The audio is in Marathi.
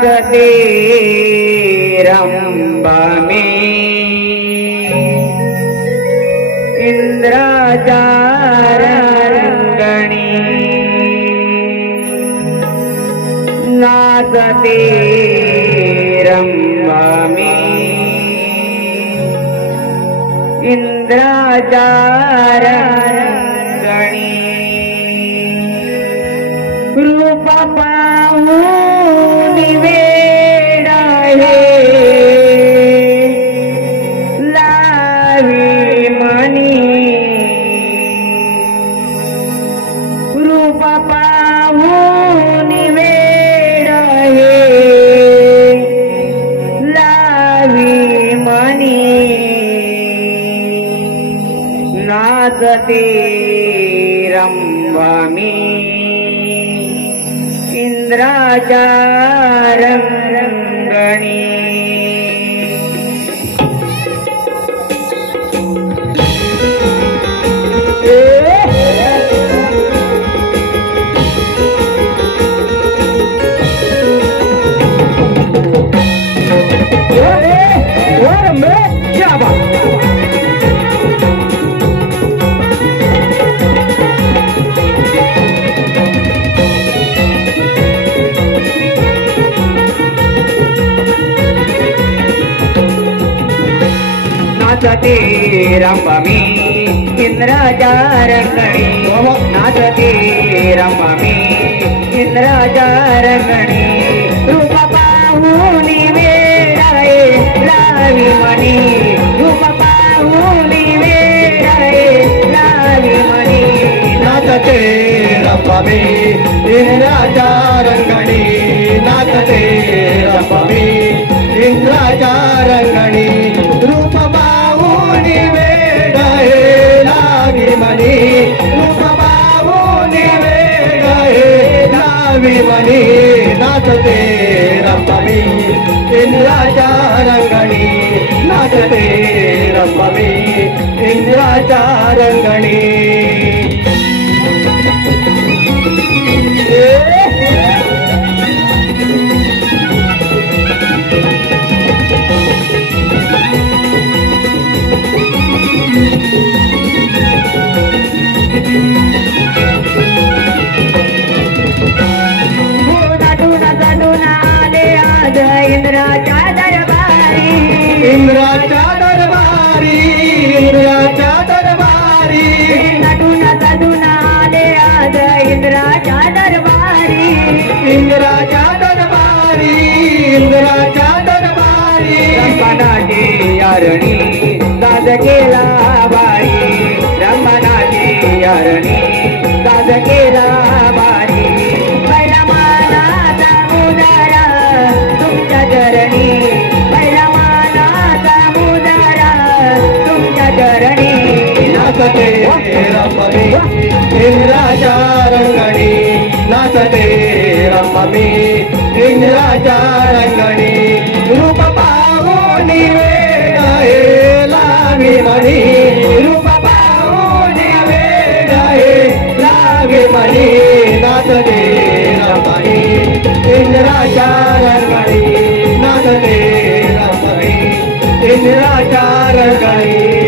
नाचते रंभमी इंद्राच्या रंगणी नाचते रंभमी इंद्राच्या रंगणी रूप पाहून वेड आहे लावी मनी रूप पाहून वेड आहे लावी मनी नाचते रंभमी इंद्राच्या रंगणी नाचते रंभमी इंद्राच्या रंगणी नाचते रंभमी इंद्राच्या रंगणी रूप पाहून वेड आहे लावी मनी रूप पाहून वेड आहे लावी मनी नाचते रंभमी इंद्राच्या रंगणी नाचते रंभमी इंद्राच्या रंगणी रूप पाहून वेड आहे लावी मनी रूप पाहून वेड आहे लावी मनी नाचते रंभमी इंद्राच्या रंगणी नाचते रंभमी इंद्राच्या रंगणी इंद्राच्या दरबारी इंद्राच्या दरबारी इंद्राच्या दरबारी नटून नटून आले आज इंद्राच्या दरबारी इंद्राच्या दरबारी इंद्राच्या दरबारी रंभनाची यारणी साज केला बारी रंभनाची यारणी साज केला बारी पहिला मानाचा मुदारा तुमच्या चरणी पहिला मानाचा मुदारा तुमच्या चरणी नाचते रंभमी इंद्राच्या रंगणी नाचते रंभमी इंद्राच्या रंगणी रूप पाहून वेड आहे लावी मनी रूप पाहून वेड आहे लावी मनी नाचते रंभमी इंद्राच्या रंगणी नाचते रंभमी इंद्राच्या रंगणी